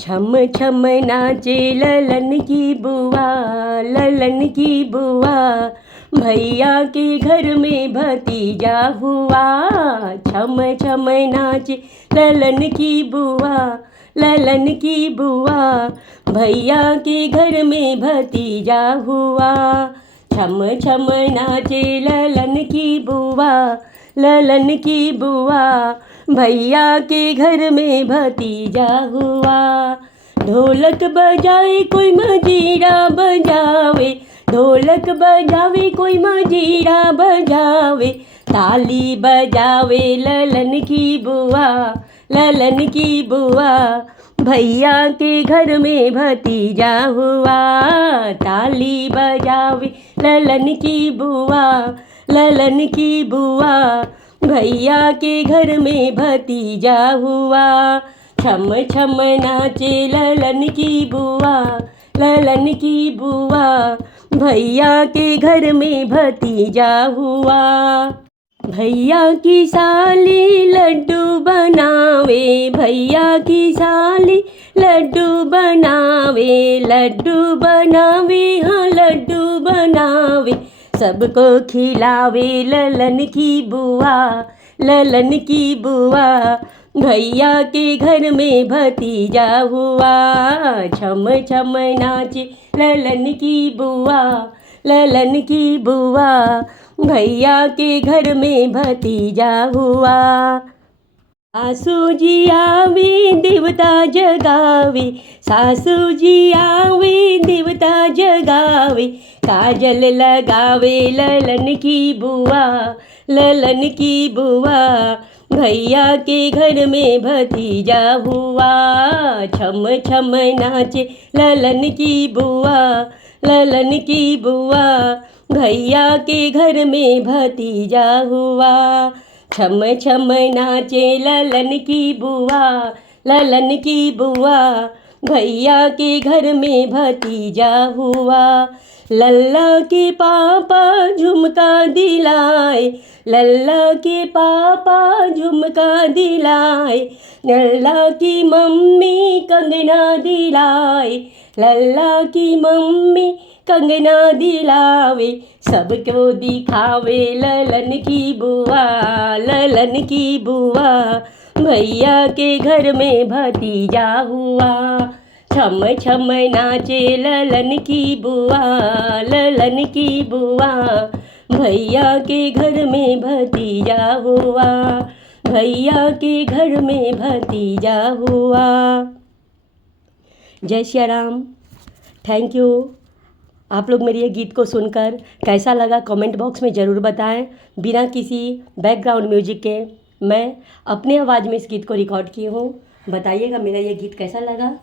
छम छम नाचे ललन की बुआ, ललन की बुआ, भैया के घर में भतीजा हुआ। छम छम नाचे ललन की बुआ, ललन की बुआ, भैया के घर में भतीजा हुआ। छम छम नाचे ललन की बुआ, ललन की बुआ, भैया के घर में भतीजा हुआ। ढोलक बजाए कोई मजीरा बजावे, ढोलक बजावे कोई मजीरा बजावे, ताली बजावे ललन की बुआ, ललन की बुआ, भैया के घर में भतीजा हुआ। ताली बजावे ललन की बुआ, ललन की बुआ, भैया के घर में भतीजा हुआ। छम छम नाचे ललन की बुआ, ललन की बुआ, भैया के घर में भतीजा हुआ। भैया की साली लड्डू बनावे, भैया की साली लड्डू बनावे, लड्डू बनावे, हाँ लड्डू बनावे, सबको खिलावे ललन की बुआ, ललन की बुआ, भैया के घर में भतीजा हुआ। छम छम नाचे ललन की बुआ, ललन की बुआ, भैया के घर में भतीजा हुआ। सासू जी आवे देवता जगावे, सासू जी आवे देवता जगावे, काजल लगावे ललन की बुआ, ललन की बुआ, भैया के घर में भतीजा हुआ। छम छम नाचे ललन की बुआ, ललन की बुआ, भैया के घर में भतीजा हुआ। छम छम नाचे ललन की बुआ, ललन की बुआ, भैया के घर में भतीजा हुआ। लल्ला के पापा झुमका दिलाए, लल्ला के पापा झुमका दिलाए, लल्ला की मम्मी कंगना दिलाए, लल्ला की मम्मी कंगना दिलावे, सबको दिखावे ललन की बुआ, ललन की बुआ, भैया के घर में भतीजा हुआ। छम छम नाचे ललन की बुआ, ललन की बुआ, भैया के घर में भतीजा हुआ, भैया के घर में भतीजा हुआ। जय श्री राम। Thank you. आप लोग मेरे ये गीत को सुनकर कैसा लगा कमेंट बॉक्स में ज़रूर बताएं। बिना किसी बैकग्राउंड म्यूजिक के मैं अपने आवाज़ में इस गीत को रिकॉर्ड की हूँ। बताइएगा मेरा ये गीत कैसा लगा।